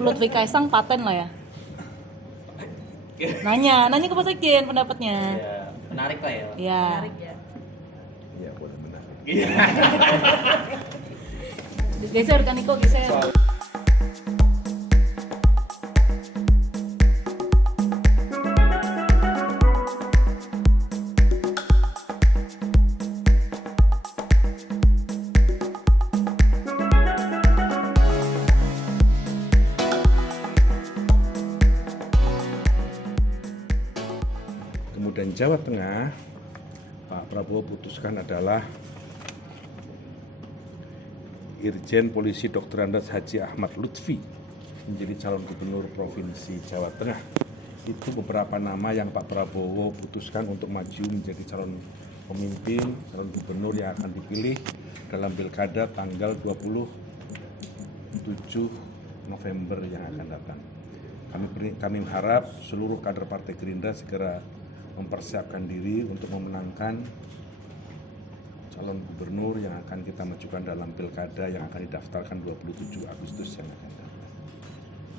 Lutfi Kaisang paten lah ya. Nanya ke Pak Sekjen pendapatnya. Ya, menarik lah ya. Ya. Menarik ya. Ya boleh menarik. Geser kan Niko, geser. Kemudian Jawa Tengah, Pak Prabowo putuskan adalah Irjen Polisi Dr. Andes Haji Ahmad Lutfi menjadi calon gubernur Provinsi Jawa Tengah. Itu beberapa nama yang Pak Prabowo putuskan untuk maju menjadi calon pemimpin, calon gubernur yang akan dipilih dalam Pilkada tanggal 27 November yang akan datang. Kami harap seluruh kader Partai Gerindra segera mempersiapkan diri untuk memenangkan calon gubernur yang akan kita majukan dalam pilkada yang akan didaftarkan 27 Agustus yang akan datang.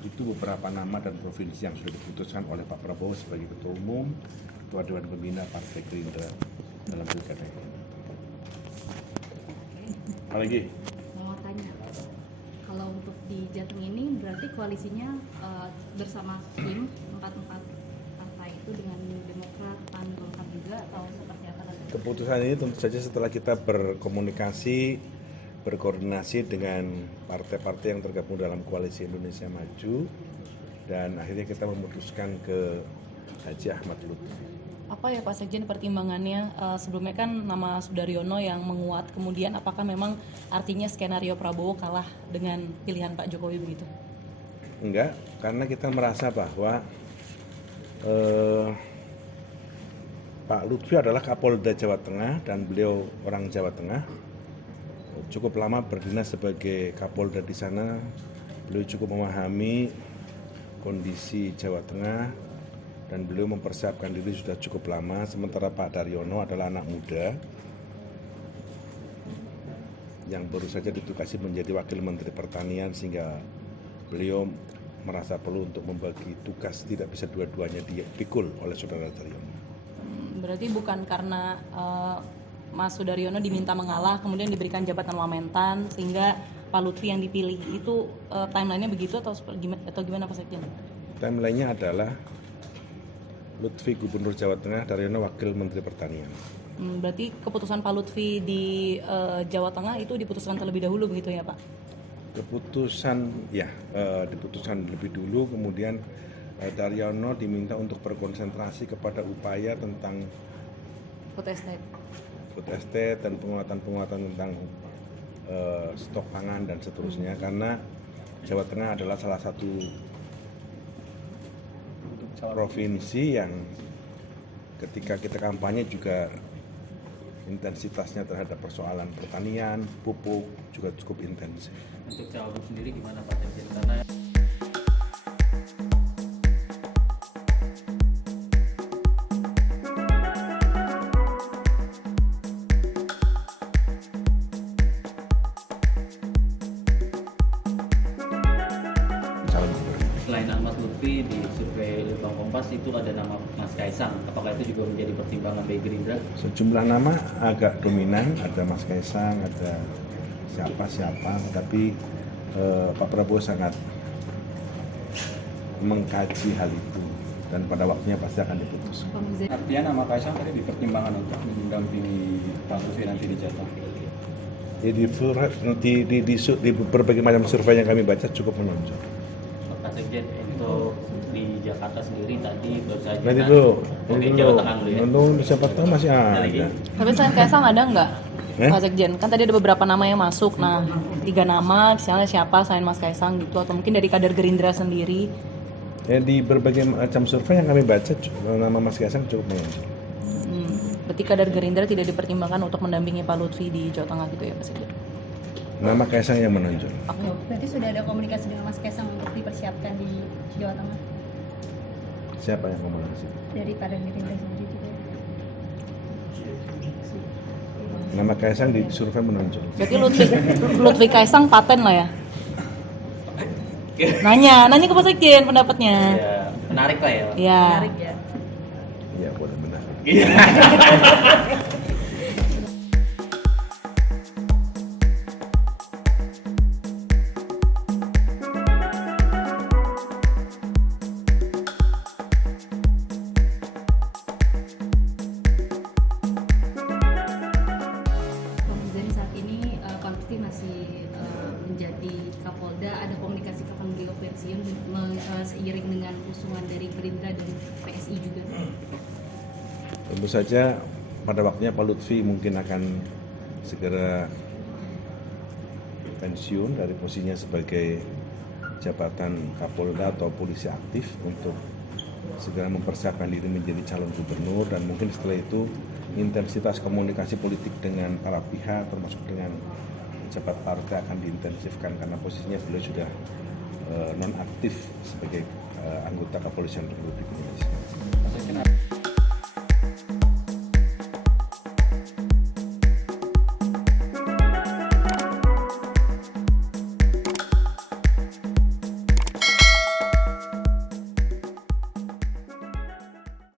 Itu beberapa nama dan provinsi yang sudah diputuskan oleh Pak Prabowo sebagai Ketua Umum, Ketua Dewan Pembina Partai Gerindra dalam pilkada ini. Apa lagi? Mau tanya, kalau untuk di Jateng ini berarti koalisinya bersama tim 4 partai itu dengan Demokrat, PAN, Golkar juga atau seperti apa? Keputusan ini tentu saja setelah kita berkoordinasi dengan partai-partai yang tergabung dalam Koalisi Indonesia Maju, dan akhirnya kita memutuskan ke Haji Ahmad Lutfi. Apa ya Pak Sekjen pertimbangannya? Sebelumnya kan nama Sudaryono yang menguat, kemudian apakah memang artinya skenario Prabowo kalah dengan pilihan Pak Jokowi begitu? Enggak, karena kita merasa bahwa Pak Lutfi adalah Kapolda Jawa Tengah dan beliau orang Jawa Tengah. Cukup lama berdinas sebagai Kapolda di sana. Beliau cukup memahami kondisi Jawa Tengah dan beliau mempersiapkan diri sudah cukup lama. Sementara Pak Daryono adalah anak muda yang baru saja ditugasi menjadi Wakil Menteri Pertanian, sehingga beliau merasa perlu untuk membagi tugas, tidak bisa dua-duanya dipikul oleh saudara Daryono. Berarti bukan karena Mas Sudaryono diminta mengalah kemudian diberikan jabatan wamentan sehingga Pak Lutfi yang dipilih, itu timelinenya begitu atau gimana Pak Sekjen? Timelinenya adalah Lutfi Gubernur Jawa Tengah, Daryono Wakil Menteri Pertanian. Berarti keputusan Pak Lutfi di Jawa Tengah itu diputuskan terlebih dahulu begitu ya Pak? Diputuskan lebih dulu, kemudian Daryono diminta untuk berkonsentrasi kepada upaya tentang Food estate dan penguatan tentang stok pangan dan seterusnya, karena Jawa Tengah adalah salah satu provinsi yang ketika kita kampanye juga intensitasnya terhadap persoalan pertanian, pupuk juga cukup intensif. Untuk Cawagup sendiri gimana Pak Sekjen? Karena selain Ahmad Lutfi di survei Litbang Kompas itu ada nama Mas Kaisang. Apakah itu juga menjadi pertimbangan bagi Gerindra? Sejumlah nama agak dominan, ada Mas Kaisang, ada siapa, tapi Pak Prabowo sangat mengkaji hal itu dan pada waktunya pasti akan diputus. Artinya nama Kaisang tadi dipertimbangkan untuk mendampingi Pak Lutfi nanti di Jateng. Ya, di berbagai macam survei yang kami baca cukup menonjol. Pak Sekjen, untuk di Jakarta sendiri tadi baru saja Nanti dulu, Jawa Tengah dulu ya. Nunggu siapa tahu masih ada. Tapi selain Kaisang ada nggak Pak Sekjen? Kan tadi ada beberapa nama yang masuk, nah 3 nama misalnya siapa selain Mas Kaisang gitu, atau mungkin dari kader Gerindra sendiri? Ya, di berbagai macam survei yang kami baca nama Mas Kaisang cukup menonjol. Berarti kader Gerindra tidak dipertimbangkan untuk mendampingi Pak Lutfi di Jawa Tengah gitu ya Pak Sekjen? Nama Kaisang yang menonjol. Berarti sudah ada komunikasi dengan Mas Kaisang untuk dipersiapkan di Jawa Tengah Siapa yang ngomong di situ? dari kader Gerindra sendiri juga? Nama Kaisang di survei menonjol. Berarti Lutfi Kaisang paten lah ya? Nanya ke Pak Sekjen pendapatnya. Ya, menarik Pak ya. Ya. Menarik ya. Iya, boleh benar. Bang Zain saat ini Pak Lutfi masih menjadi Kapolda. Ada komunikasi kapan beliau pensiun seiring dengan usungan dari Gerindra dan PSI juga. Tentu saja pada waktunya Pak Lutfi mungkin akan segera pensiun dari posisinya sebagai jabatan Kapolda atau polisi aktif untuk segera mempersiapkan diri menjadi calon gubernur, dan mungkin setelah itu intensitas komunikasi politik dengan para pihak termasuk dengan pejabat partai akan diintensifkan karena posisinya beliau sudah nonaktif sebagai anggota Kepolisian Republik Indonesia.